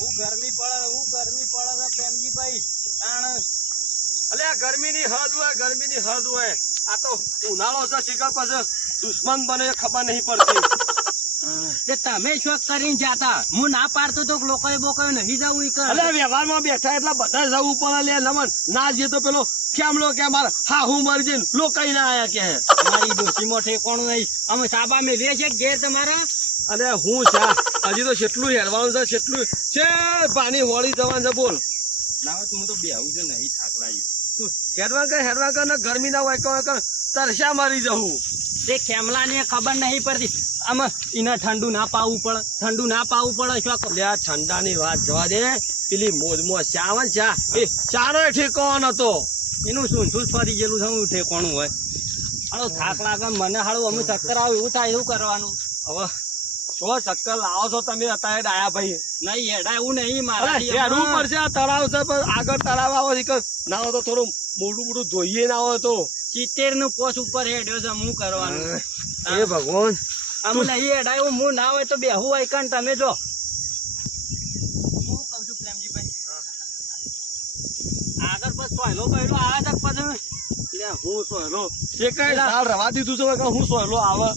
હું ગરમી પડે પ્રેમજીભાઈ અલે આ ગરમીની હદ હોય આ તો ઉનાળો છે શિખર પછી દુશ્મન બને ખબર નહીં પડતી તે તમે શોખ કરીને જાતા હું ના પાડતો તો લોકોએ બોકોએ નહીં જવું ઈ કર અલે વ્યવહારમાં બેઠા એટલે બધા જવું પડે લે લમન ના જઈએ તો પેલો કેમલો કે મારે હા હું મરી જઈને લોકાઈ ના આયા કે મારી ડોશીમાં ઠેકોણું નહીં અમે સાબા મેલીએ છે ઘેર તમારા અરે હું ચા હજી તો કેટલું હેરવાનું છે કેટલું છે પાણી હોળી જવાનું છે બોલ ના તું તો બેહું છે નહીં થાક લાગ્યો હેરવા કર ને ગરમી ના હોય તરસ્યા મરી જવું તે ખેમલા ને ખબર નહીં પડતી આમાં એને ઠંડુ ના પાવું પડે શોખ લે આ ઠંડાની વાત જવા દે પેલી મોજમાં ચા આવે ને ચા એ ચાનો ઠેકાણ હતો એનું શું ફરી ગયેલું છે હું ઠેકોણું હોય હાલો થાક લાગે મને હાલો અમે ચક્કર આવે એવું થાય એવું કરવાનું હવે શું ચક્કર લાવો છો તમે અત્યારે ડાયા ભાઈ નહીં હેડા એવું નહીં હેડવું પડશે આ તળાવ છે પણ આગળ તળાવ આવો ના હોય તો થોડું મોટું ધોઈએ ના હોય તો 70 નું પોસ્ટ ઉપર હેડ્યો છે હું કરવાનું એ ભગવાન અમે નહીં હેડાય હું ના હોય તો બેહું હોય કન તમે જો હું કઉ છું પ્રેમજીભાઈ આગળ પછી સોયલો બહેલો આવે તો પછી હું સોયલો એ કઈ ઝાડ રવા દીધું છે હું સોયલો આવે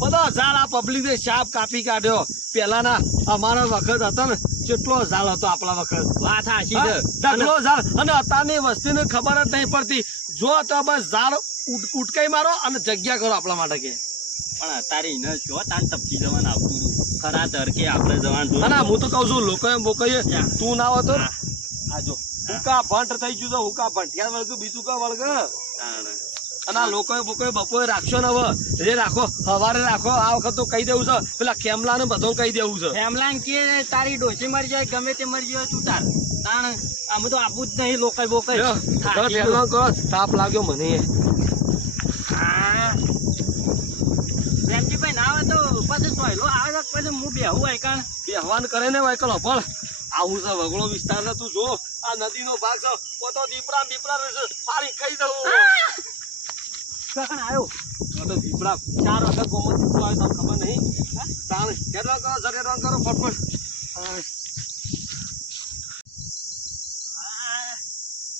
બધો ઝાડ આ પબ્લિક શાપ કાપી કાઢ્યો પેલાના અમારા વખત હતા ને કેટલો ઝાડ હતો આપણા વખત વાત હાચી છે ઢગલો ઝાડ અને અત્યારની વસ્તીને ખબર જ નહીં પડતી જો તો બસ ઝાડ ઉટકાઈ મારો અને જગ્યા કરો આપણા માટે કે પણ અત્યારે ન છો તાન તપકી જવાનું આવતું ખરા તરકે આપણે જવાનું ના હું તો કઉ છું લોકોએ બોકઈએ તું ના હોય તો આ જો હુકા ભંટ થઈ ગયું તો હુકા ભંટિયા વળગ બીજું કા વળગ અને આ લોકોએ બોકોએ બપોરે રાખશો ને હવે જે રાખો સવારે રાખો આ વખત તો કહી દેવું છે પેલા ખેમલા ને બધું કહી દેવું છે ખેમલા કે તારી ડોસી મરી જાય ગમે તે મરી જાય તું તાર તાણ આમ તો આપવું જ નહીં લોકોએ બોકોએ કરો તાપ લાગ્યો મને પ્રેમજીભાઈ ના આવે તો પછી સોયલો આવે પછી હું બેહું હોય કારણ બેહવાન કરે ને વાયકલો પણ આવું છે વગળો વિસ્તાર છે તું જો આ નદી નો ભાગ છે તો દીપડા રહેશે પાણી ખાઈ દઉં કણ આવ્યો તો દીપડા 4 વખત ગોમત દીપડો આવ્યો તમને ખબર નહીં તાણ કેરવા કરો જરેરવા કરો ફટફટ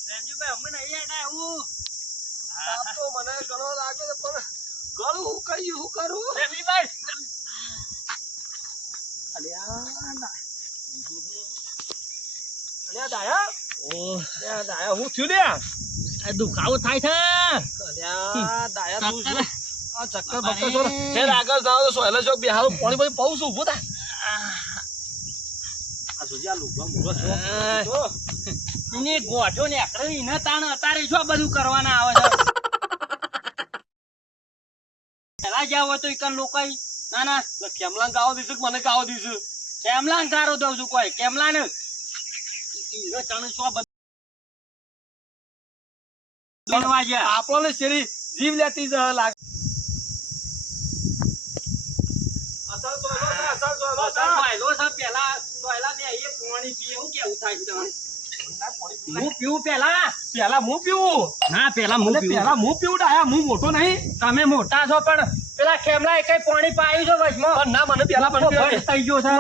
પ્રેમજીભાઈ અમે નહીં હેડા આવું તાપ તો મને ઘણો લાગે છે પણ ગળું કઈ હું કરું પ્રેમજીભાઈ દાયા હું થયું લે દુખાવો થાય છે દાયા તું આ ચક્કર બક્કર છો ને આગળ જાવ તો સોયલા ચોક બિહારું પાણી પાઉં છું ઉભો થાય આ જોજે લુગડો મુગો છો એને ગોઠો ને આકરે એને તાણ અતારે શું બધું કરવાના આવે છે પેલા જાવ તો એકન લોકાઈ ના કેમલાન ગાવો દીધું મને ગાવો દીધું કેમલાન તારો દઉં છું કોઈ કેમલાન આપણને શેરી જીવ લેતી લાગે હું મોટો નહીં તમે મોટા છો પણ પેલા ખેમલા કઈ પાણી પાયું છો વચમાં ના મને પેલા થઈ ગયો છે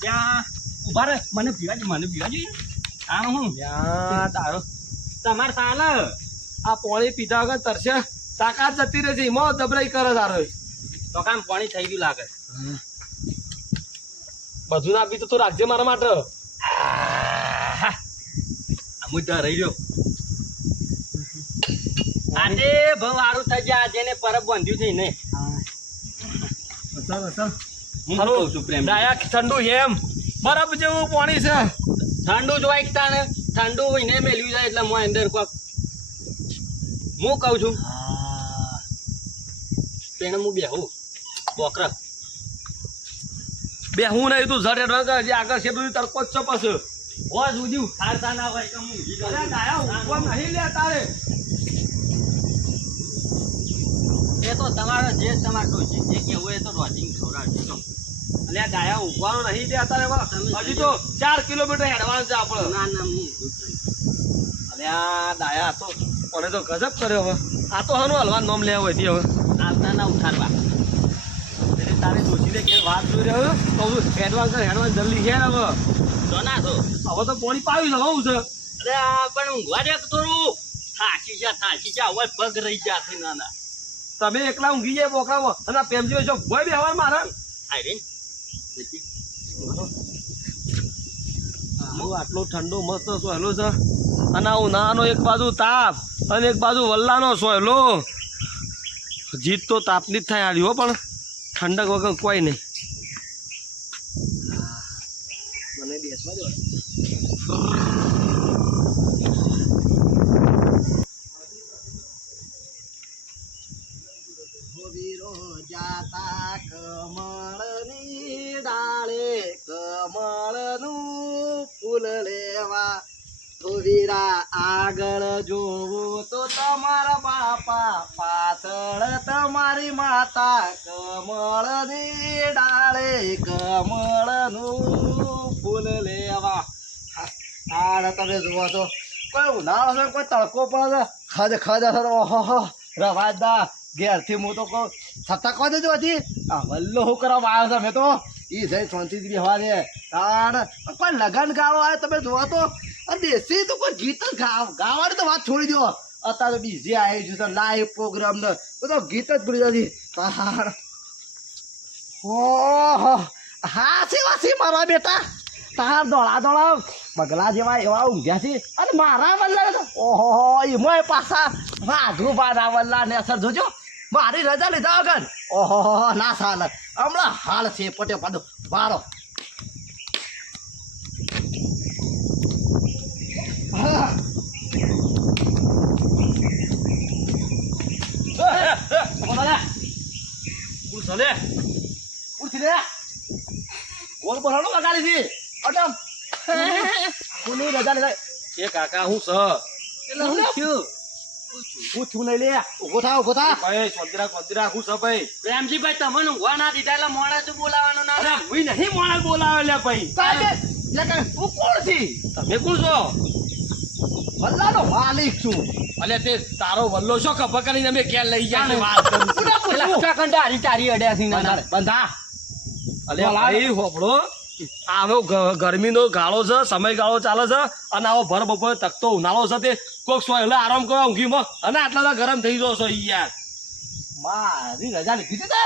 ત્યાં ઉભા રહે મને પીવા જોઈએ આનું હું તારો તમારે ચાલે આ પાણી પીધા વગર તરશે તાકાત જતી રહે છે એમાં દબરાઈ કરે તારો તો કામ પાણી થઈ ગયું લાગે બધું ના પી તો તું રાખજે મારા માટે હું તો રહી ગયો આજે બહુ સારું થઈ ગયા આજે ને પરબ બાંધ્યું છે ને હું છું પ્રેમ ઠંડુ એમ બરફ જેવું પાણી છે ઠંડુ જ વાગતા ને ઠંડુ એને મેલ્યું જાય એટલે હું અંદર કોક હું કઉ છું તેને હું બેહું બોકરા બે હું નહીં તું ઝટ એડવા જે આગળ છે બધું તડકો જ છે પાછું હોજ ઉડ્યું ખારતા ના હોય કે હું નહીં લે તારે એ તો તમારો જે તમારો જે કેવું એ તો રોજિંગ ખવડાવજો એટલે ગાયા ઉભવાનો નહીં દે તારે હજી તો 4 કિલોમીટર એડવાન્સ છે આપણે ના હું અલે આ દાયા તો કોને તો ગજબ કર્યો હવે આ તો હનું હલવા નામ લેવા હોય હવે આવતા ના ઉઠાડવા તારે જોશી ઘેર વાત જોઈ રહ્યો કહું છું હેડવાન જલ્દી છે હવે તો ના તો હવે તો પાણી પાવી લગાવું છે અરે આ પણ ઊંઘવા દે થોડું થાકી જા હવે પગ રહી ગયા છે નાના તમે એકલા ઊંઘી જાય બોકરાવો અને આ પ્રેમજી જો ભોય બે હવા મારા આઈ રે આટલો ઠંડો મસ્ત સોયલો છે અને આ ઉનાળાનો એક બાજુ તાપ અને એક બાજુ વલ્લાનો સોયલો જીત તો તાપની જ થાય આર્યો પણ ઠંડક વગર કોઈ નહીં મને બેસવા દો જાતા કમળની ડાળે કમળનું ફૂલ લેવા વીરા આગળ જોવું તો તમારા બાપા પાછળ તમારી માતા કમળની ડાળે કમળનું ફૂલ લેવા આડ તમે જુઓ છો કોઈ ઉનાળો છે કોઈ તડકો પડે ખજ ખજ ઓહો રવાદા ઘેરથી હું તો કહું સતકવા દેજો હજી આ વલ્લો હું કરવા આવ્યો છે મેં તો ઈ જઈ શાંતિથી બેહવા દે તાણ કોઈ લગન ગાળો આવે તમે જોવા તો દેશી તો કોઈ ગીત જ ગાવાની તો વાત છોડી દો અત્યારે તો બીજી આવી ગયું છે લાઈવ પ્રોગ્રામ ને બધો ગીત જ ભૂલી જતી તાણ ઓહો હા છે મારા બેટા તાર દોડા દોડા બગલા જેવા એવા ઊંઘ્યા છે અને મારા વલ્લા તો ઓહો એમાં પાછા વાઘુ બારા વલ્લા ને અસર જોજો મારી રજા લીધા વગર ઓહો ના સાલ હમણાં હાલ છે પટે પાડો બારો બોલ બોલાનો લગાડી છે અટમ કોની રજા લીધા એ કાકા હું સ એટલે હું થયું હું છું નહીં લે ઉભો થા ભાઈ સ્વંદરા હું સ ભાઈ પ્રેમજીભાઈ તમને ઊંઘવા ના દીધા એટલે મોડા બોલાવાનો ના અરે હું નહીં મોણા બોલાવે લે ભાઈ તું કોણ છી તમે કોણ છો વલ્લાનો માલિક છું અલે તે તારો વલ્લો છો ખબર કરીને અમે ક્યાં લઈ જાય છે વાત કરું છું તારી અડ્યાથી ના બંધા અલે ભાઈ હોપડો આવો ગરમીનો ગાળો છે સમયગાળો ચાલે છે અને આવો ભર બપોરે તકતો ઉનાળો છે તે કોક સોયલે આરામ કરો ઊંઘીમાં અને આટલા બધા ગરમ થઈ જાવ છો યાર મારી રજા લીધી હતી તે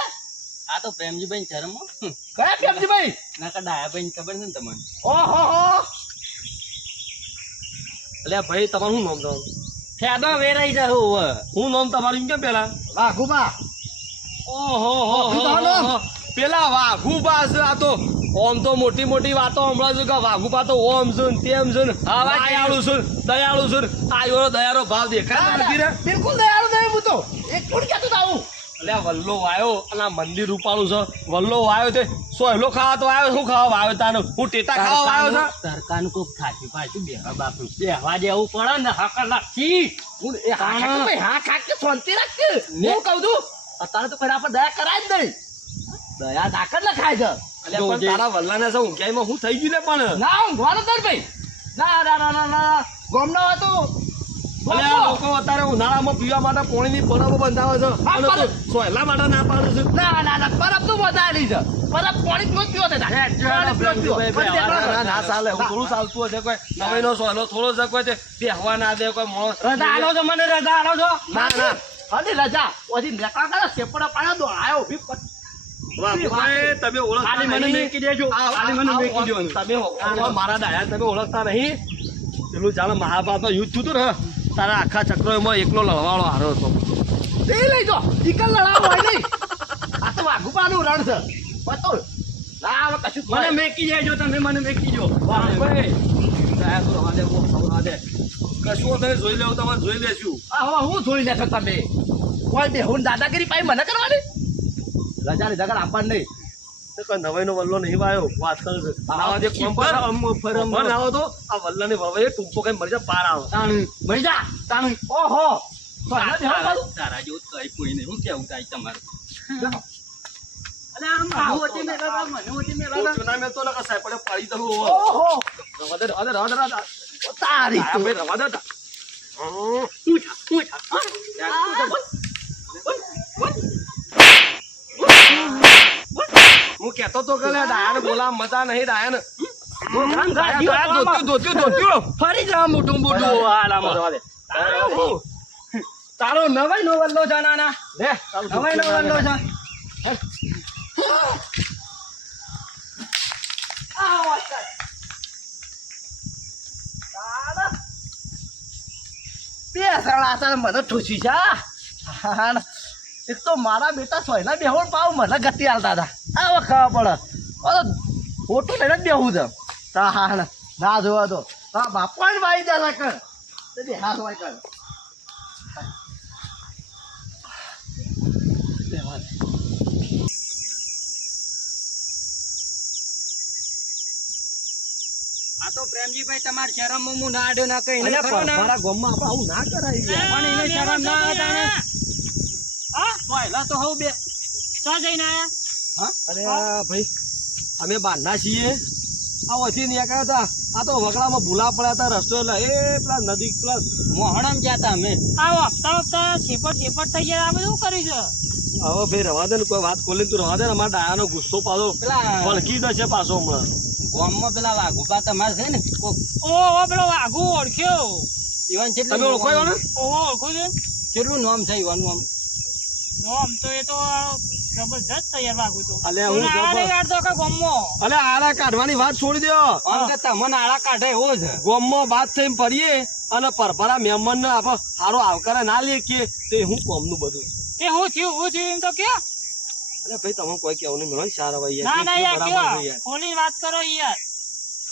આ તો પ્રેમજીભાઈ શરમ કયા પ્રેમજીભાઈ ના કા ડાયાભાઈ ખબર છે ને તમને ઓહો અલે ભાઈ તમારું શું નામ તો ફેદો વેરાઈ જાય હું નામ તમારું કેમ પેલા વાઘુબા ઓહો પેલા વાઘુબા છે આ તો ઓમ તો મોટી મોટી વાતો હમણાં છું કે વાઘુબા તો ઓમ છું તેમ છું દયાળુ છું આયો દયારો ભાવ દેખાય નથી રે બિલકુલ દયાળુ નહીં હું તો એક ફૂટ ક્યાંથી આવું એટલે આ વલ્લો આવ્યો અને આ મંદિર રૂપાળું છે વલ્લો આવ્યો તે સોયલો ખાવા તો આવ્યો શું ખાવા આવ્યો તાનો હું ટેટા ખાવા આવ્યો છે સરકારનું કોક ખાતી પાછું બેહવા બાપુ બેહવા દેવું પડે ને હકર લાગતી હું એ હા ખાક કે શાંતિ રાખજે હું કહું છું અત્યારે તો કોઈ આપણે દયા કરાય જ નહીં દયા દાખલ લખાય છે એટલે પણ તારા વલ્લાને છે ઊંઘાઈમાં હું થઈ ગયું ને પણ ના ઊંઘવાનું કર ભાઈ ના ગોમનો હતો અલે આ લોકો અત્યારે ઉનાળામાં પીવા માટે પાણીની પરબો બંધાવે છે અને તું સોયલા માટે ના પાડે છે ના પરબ તો વધારેલી છે પરબ પાણી નો પીવો ના ચાલે હું થોડું ચાલતું હશે કોઈ નવીનો સોયલો થોડો છે કોઈ તે બેહવા ના દે કોઈ રજા આલો છો મને રજા આલો છો ના હજી રજા ઓછી નેકા કરે સેપડા પાડ્યો દો આયો ભી તમે ઓળખતા મને મેકી દેજો તમે મારા ડાયા તમે ઓળખતા નહીં પેલું ચાલે મહાભારતમાં યુદ્ધ થયું ને તારા આખા ચક્રો એમાં એકલો લડવાળો હારો હતો એ લઈ જો ચિકન લડાવો હોય નહીં આ તો વાઘુપાનું રણ છે બતો ના હવે કશું મને મેકી દેજો તમે મને મેકી દો કશું તમે જોઈ લેવું તમારે જોઈ લેશું હવે હું જોઈ લેશો તમે કોઈ બેહુન દાદાગીરી પાઈ મને કરવાની રજા ને ઝઘડ આપવાનું નહીં કોઈ નવાઈનો વલ્લો નહીં વાયો વાત કરું છું આવા જે કોમ પર આવો તો આ વલ્લાને વવાય ટૂંકો કઈ મરી જા પાર આવે મરી જા તાણ ઓહો તારા જેવું કઈ કોઈ નહીં હું કેવું થાય તમારે અલે આમ હોતી મેલા મને હોતી મેલા ચુના મે તો લગા સાહેબ પડે પાડી દઉં ઓહો રવા દે તારી આ બે રવા દે હું કહેતો તો કે લે ડાયાને બોલા મજા નહીં ડાયાને. ફરી જા મોટું મોટું હાલામાં. તારો નવાઈ નો વલ્લો છે નાના. નવાઈ નો વલ્લો છે. બે સળા મને ઠૂસી છે. એક તો મારા બેટા સોયના બેહોણ પાવ મને ગતિ હાલતા હતા. આવો ખબર પડે ફોટો લઈને જ બેહું છે. હા ના જોવા તો બાપા જ વાઈ જાય કર હા હોય કર. આ તો પ્રેમજીભાઈ તમારે શરમ હું ના આડ્યો ના કઈ મારા ગામમાં આપણે આવું ના કરાય યાર. પણ એને શરમ ના હતા. હા પહેલા તો હવ બે તો જઈને આયા. અરે ભાઈ અમે બાંધના છીએ. આ વચ્ચે નીકળ્યા હતા. આ તો વગડામાં ભૂલા પડ્યા હતા રસ્તો એટલે એ પેલા નદી પેલા મોહણમ ગયા હતા અમે. આવો હપ્તા છેપટ થઈ ગયા. આ બધું કર્યું છે. હવે ભાઈ રવા દે ને કોઈ વાત ખોલી તું રવા દે ને અમારા ડાયાનો ગુસ્સો પાછો પેલા વળકી દેશે પાછો હમણાં. ગામમાં પેલા વાઘુબા તમારે છે ને ઓહો પેલો વાઘુ ઓળખ્યો ઈવન કેટલું તમે ઓળખો ને? ઓહો ઓળખો છે. કેટલું નામ છે ઈવન આમ નામ તો એ તો જબરજસ્ત છે યાર વાઘુ તો. અલે હું કાઢતો કે ગામમાં અલે આળા કાઢવાની વાત છોડી દો. આમ કે તમને આળા કાઢે એવો છે. ગામમાં વાત થઈને ફરીએ અને પરપરા મહેમાન ને આપણે સારો આવકારે ના લે કે તે હું કોમનું બધું એ હું થયું એમ તો કે અરે ભાઈ તમે કોઈ કેવું નહીં મળે સારા ભાઈ ના યાર કેવા ખોલી વાત કરો યાર.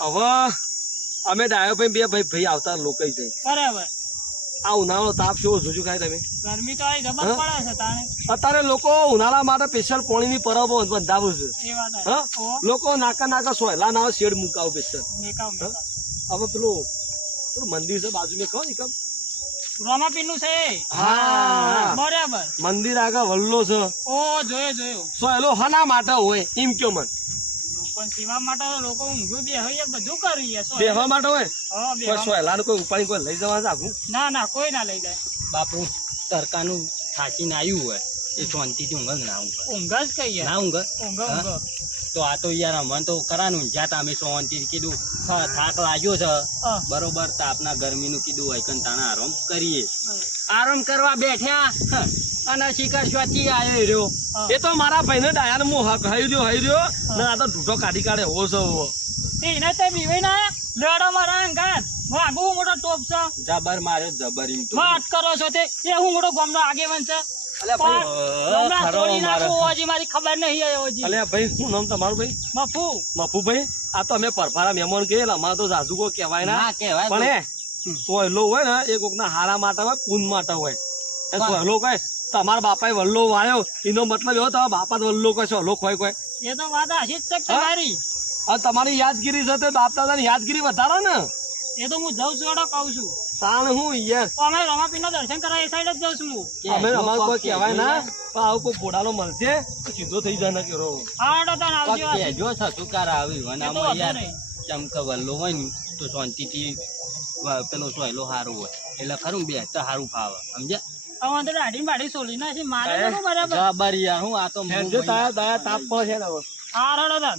હવે અમે ડાયો ભાઈ બે ભાઈ આવતા લોકો છે બરાબર. આ ઉનાળો તાપ છે જોજો ખાય તમે. ગરમી તો આ જબર પડે છે તાણે. અત્યારે લોકો ઉનાળા માટે સ્પેશિયલ પાણીની પરબો બંધાવું છે. એ વાત હા લોકો નાકા સોયલા ના શેડ મુકાવ સ્પેશિયલ. હવે પેલું મંદિર છે બાજુ મેં કહો ને કમ રોમાપીર નું છે. હા બરાબર. મંદિર આગળ વલ્લો છે. ઓ જોયો સોયલો હના માટે હોય એમ કયો મન પણ સેવા માટે લોકો ઊંઘું બે હોય બધું કરીએ. બેહવા માટે હોય હા કોઈ સોયલા કોઈ ઉપાડી કોઈ લઈ જવા આખું ના કોઈ ના લઈ જાય. બાપુ તડકાનું થાકીને આવ્યું હોય એ શાંતિથી ઊંઘ ના ઊંઘ જ કહીએ ના ઊંઘ તો આ તો યાર અમને તો કરાનું જ્યાં અમે શાંતિ કીધું થાક લાગ્યો છે બરોબર તાપના ગરમીનું કીધું હોય કે તાણે આરામ કરીએ. આરામ કરવા બેઠ્યા અને શિકાર સ્વાથી આવ્યો રહ્યો. એ તો મારા ભાઈ ને ડાયા ને હું હઈ રહ્યો ને આ તો ઢૂંઢો કાઢી કાઢે હો છે એને તો બીવાઈ ના લડો મારા અંગાત વાગુ મોટો ટોપ છે. જબર માર્યો જબર એમ વાત કરો છો તે એ હું મોટો ગામનો આગેવાન છે. મારી ખબર નહીં. અલ્યા ભાઈ શું નામ તમારું ભાઈ? મફુભાઈ. આ તો અમે પરફારા મહેમાન ગયેલા અમારે તો જાજુ કો કહેવાય ના કહેવાય પણ એ સોયલો હોય ને એ કોક ના હારા માટે હોય પૂન માટે હોય. સોયલો કહે તમારા બાપાએ વલ્લો વાળ્યો એનો મતલબ એવો તમારા બાપા વલ્લો કહે સોયલો ખોય કોઈ એ તો વાત આશી જ તમારી. તમારી યાદગીરી છે તે બાપ દાદાની યાદગીરી વધારો ને. એ તો હું જઉં છું કઉ છું તાણ હું યાર અમે રમાપીર નું દર્શન કરવા એ સાઈડ જ જઉં છું. અમે અમારે કોઈ કહેવાય ના પણ આવું કોઈ ઘોડાનો મળશે તો સીધો થઈ જાય ને કેરો. ચમક વલ્લો હોય ને તો શાંતિથી પેલો સોયલો સારું હોય એટલે ખરું બે તો સારું ફાવે સમજ્યા. હવે તો દાઢી બાઢી સોલી નાખી મારે તો બરાબર યાર હું આ તો તાપ પડે છે ને હવે. હા રડો તાર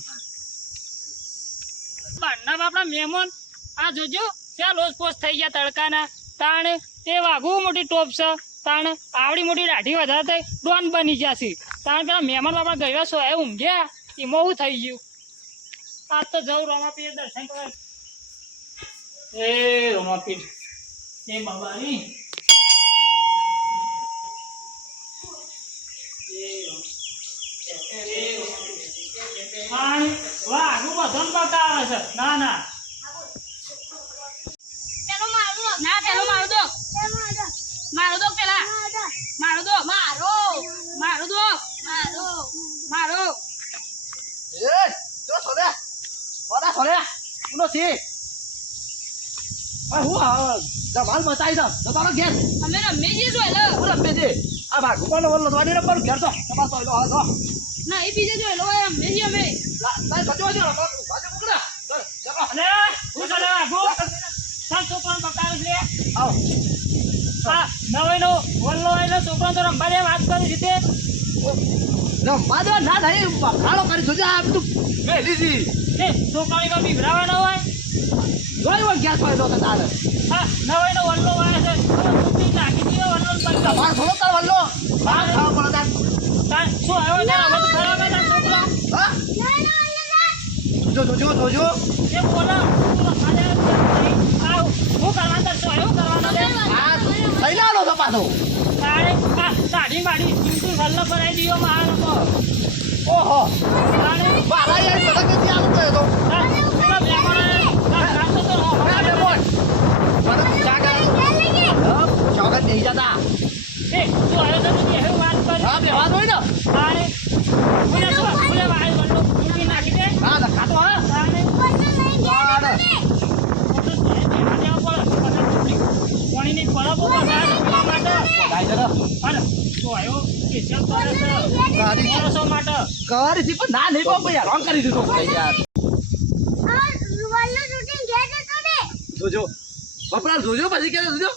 બારના બાપડા મહેમાન આ જોજો ત્યાં લોસ પોસ થઈ ગયા તડકાના તાણે તે વાઘુ મોટી ટોપ છે તાણે આવડી મોટી દાઢી વધારે થઈ ડોન બની જશે તાણે પેલા મહેમાન બાપડા ગયા છો એ ઊંઘ્યા એમાં હું થઈ ગયું. આજ તો જવું રમાપીર દર્શન કરવા. એ રમાપીર એ બાબાની વાઘુ બધો બતાવે છે. ના મારો દો પેલા મારો એ જો સોરે ઉનો છે આ હું આ જમાલ મચાઈ દો તમારો ઘેર અમે રમે છીએ જોઈલો હું રમે છે આ ભાગ કોનો વલ્લો દોડી ને પર ઘેર તો તમારો સોયલો હાલ તો ના એ બીજે જોઈલો અમે છીએ અમે લાય બજો જો બાજુ મુકડા અલે હું ચાલે આગો સાત છોકરાને બતાવે લે આવ હા નવેનો વલ્લો આયલો છોકરાને તો રંબારે વાત કરી દીધે રમવા દો ના થાય બખાડો કરી જોજે આ બધું મેલી દી એ છોકરાઓમાં બીવરાવાનો હોય જોઈ વળ ગેસ હોય તો તારે હા નવાઈનો વલ્લો વાળે છે તૂટી નાખી દીધો વલ્લો બંધ તમાર થોડો તાર વલ્લો બહાર ખાવા પડે તાર શું આવ્યો છે હવે તો ખરાબ છે છોકરા હા જોજો એ બોલો હું કરવાનું શું આવ્યો કરવાનો લે આ થઈ લાલો તો પાછો તારે આ સાડી માડી ચીમચી વલ્લો ભરાઈ દીધો મારો ઓહો તારે બાલા યાર બધા કે ત્યાં તો એ તો પેલા બેમાણે રાતો તો ના બે બોલ મને ચાગા ચાગા નહીં જતા એ શું આવ્યો છે તું એવું વાત કર હા બે વાત હોય ને તારે બોલે વાય વલ્લો ચીમચી નાખી દે હા લખાતો હા તારે પાણીની પડાવો માટે કરી પણ ના નહીં બાપા યાર રોંગ કરી દીધો યાર જોજો બાપરા જોજો પછી કે જોજો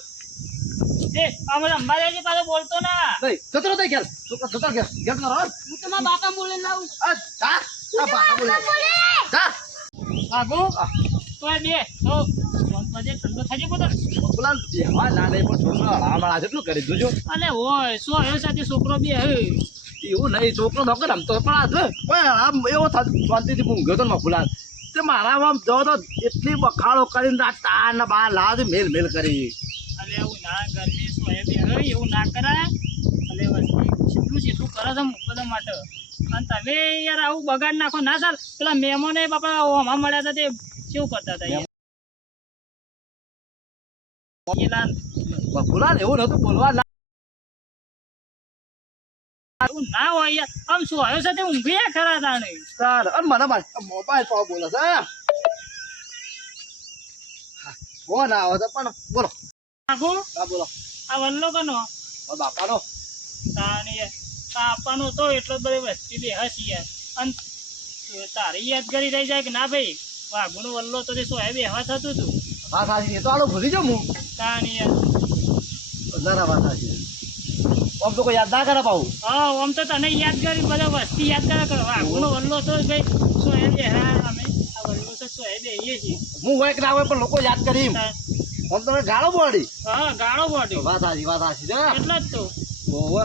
પાછો બોલતો ના નહીં સતરો થઈ ગયા સતરો ગયા ગયા કરો હું તમારા બાપા બોલે લાવું આ જા આ બાપા બોલે જા આગો તો બે તો ઠંડો થઈ ગયો બોલા દેવા ના નહીં પણ છોકરો હળામળા જેટલું કરી જોજો અલે હોય શું આવ્યો સાથે છોકરો બે એવું નહીં છોકરો નોકર રમતો પણ આમ એવો શાંતિથી ઊંઘ્યો તો મફુલાલ તે મારામાં જો તો એટલી બખાડો કરીને તાર ના બહાર લાવ મેલ કરી અલે એવું ના ગરમી શું બે એવું ના કરાય અલે શું કરે છે બધા માટે અને તમે યાર આવું બગાડ નાખો ના ચાલ પેલા મહેમાનો બાપા હમણાં મળ્યા હતા તે કેવું કરતા હતા મફુલાલ એવું નતું બોલવા એવું ના હોય યાર આમ શું આવ્યો છે તે ઊંઘી ખરા તાણે તાર અને મને મોબાઈલ પર બોલે છે ફોન આવે છે પણ બોલો આગો હા બોલો આ વલ્લો કનો બાપાનો તાણે આપવાનો તો એટલો બધો વસ્તી બે હસી યાર અને તારી યાદગારી રહી જાય કે ના ભાઈ વાઘુનો વલ્લો તો તે શું બે હવા થતું હતું વાત સાચી એ તો આલો ભૂલી જાઉં હું તાણે યાર ના ના વાત સાચી આમ તો કોઈ યાદ ના કરે પાઉં હા આમ તો તને યાદગારી બધા વસ્તી યાદ કરે વાઘુનો વલ્લો તો ભાઈ શું બે હા અમે આ વલ્લો તો શું બે છીએ હું હોય કે ના હોય પણ લોકો યાદ કરી આમ તમે ગાળો બોડી હા ગાળો બોડી વાત સાચી છે એટલા જ તો ઓહો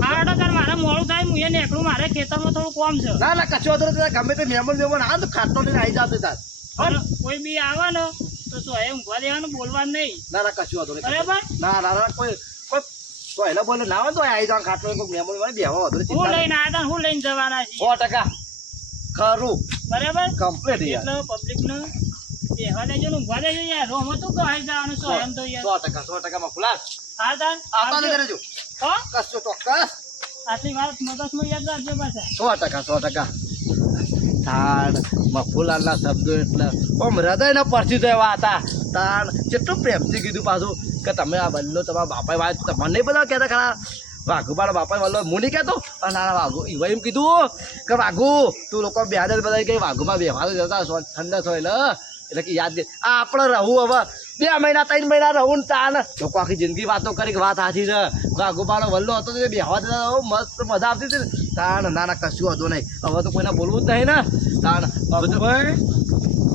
હા તો તાર મારે મોડું થાય હું એ નીકળું મારે ખેતરમાં થોડું કોમ છે ના ના કચો તો ગમે તે મહેમાન આ તો ખાટલો લઈને આવી જાતો તાર અને કોઈ બી આવે ને તો શું એ ઊંઘવા દેવાનું બોલવાનું નહીં ના ના કચો હતો બરાબર ના ના ના કોઈ એને બોલે ના હોય તો આવી જાવ ખાટલો કોઈ મહેમાન વાળી બેહવા હતો હું લઈને આવ્યા હું લઈને જવાના છીએ 100% ખરું બરાબર કમ્પ્લીટ એટલે પબ્લિક ને બેહવા દેજો ને ઊંઘવા દેજો યાર રોમ હતું કહી જવાનું શું એમ તો યાર 100% માં ફુલાસ હા તાર આવતા નહીં રહેજો હો કશો ચોક્કસ આટલી વાત મગજમાં યાદ રાખજો પાછા 100% તાણ મફુલાલના શબ્દો એટલે આમ હૃદયના પરથી એવા હતા તાણ કેટલું પ્રેમથી કીધું પાછું કે તમે આ વલ્લો તમારા બાપાએ વાત તમને નહીં બધા કહેતા ખરા વાઘુબાળ બાપાએ વલ્લો હું નહીં કહેતો અને ના વાઘુ એવા એમ કીધું કે વાઘુ તું લોકો બે હાજર બધા કઈ વાઘુમાં બેહવા જતા ઠંડા હોય એટલે કે યાદ આ આપણે રહું હવે 2 મહિના 3 મહિના રહું ને તાન લોકો આખી જિંદગી વાતો કરી કે વાત સાચી છે વાઘુબાળો વલ્લો હતો તો બેહવા જતા મસ્ત મજા આવતી હતી ને તાણ ના ના કશું હતું નહીં હવે તો કોઈને બોલવું જ નહીં ને તાણ ભાઈ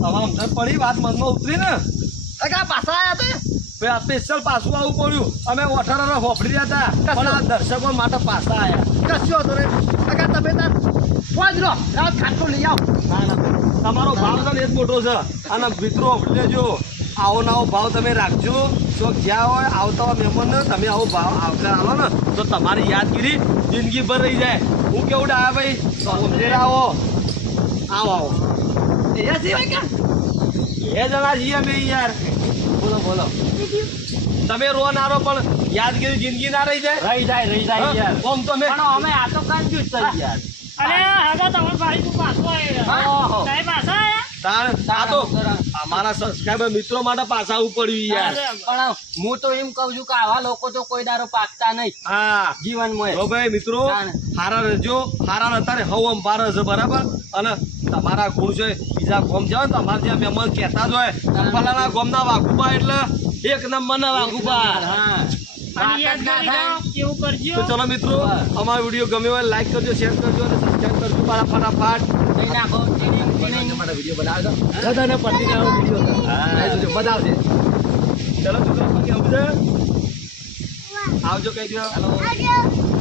હવે સમજ પડી વાત મનમાં ઉતરી ને પાછા આવ્યા હતા સ્પેશિયલ પાછું આવવું પડ્યું અમે 18 હોફડી રહ્યા હતા પણ આ દર્શકો માટે પાછા આવ્યા કશું હતું નહીં તમે તાર પહોંચ રહો ખાટલું લઈ આવો ના ના તમારો ભાવ તો એ જ મોટો છે અને મિત્રો હોફડી લેજો આવો નવો ભાવ તમે રાખજો જો જ્યાં હોય આવતા હોય મહેમાનને તમે આવો ભાવ આવકાર આવો ને તો તમારી યાદગીરી જિંદગીભર રહી જાય હું કેવું ડાયા ભાઈ તો આવો આવો એ સિવાય કે એ જણા છીએ અમે યાર બોલો બોલો તમે રો ના રો પણ યાદગીરી જિંદગી ના રહી જાય રહી જાય યાર ઓમ તો અમે આ તો કંજૂસ થઈ યાર અરે હવે તમાર ભાઈ તું પાછો આવ્યો સાહેબ પાછા આ તો અમારા સબસ્ક્રાઇબર મિત્રો માટે પાછા આવવું પડ્યું યાર પણ હું તો એમ કહું છું કે આવા લોકો તો કોઈ દારો પાકતા નહીં હા જીવનમાં જો ભાઈ મિત્રો હારા રહેજો હારા અત્યારે હવ અંબાર છે બરાબર અને તમારા ગુણ છે બીજા ગોમ જાવ તો અમારા ત્યાં મહેમાન કહેતા જ હોય ફલાણા ગોમના વાઘુબા એટલે 1 નંબરના વાઘુબા અને યાદ કરી દો એવું કરજો. તો ચલો મિત્રો, અમારો વિડીયો ગમ્યો હોય લાઈક કરજો, શેર કરજો અને સબસ્ક્રાઇબ કરજો મારા ફટાફટ. જઈ નાખો માટે વિડીયો બનાવજો બધાને પટ્ટી ના વિડીયો મજા આવશે. ચલો મિત્રો, કેવું છે? આવજો કહી દો. આવજો.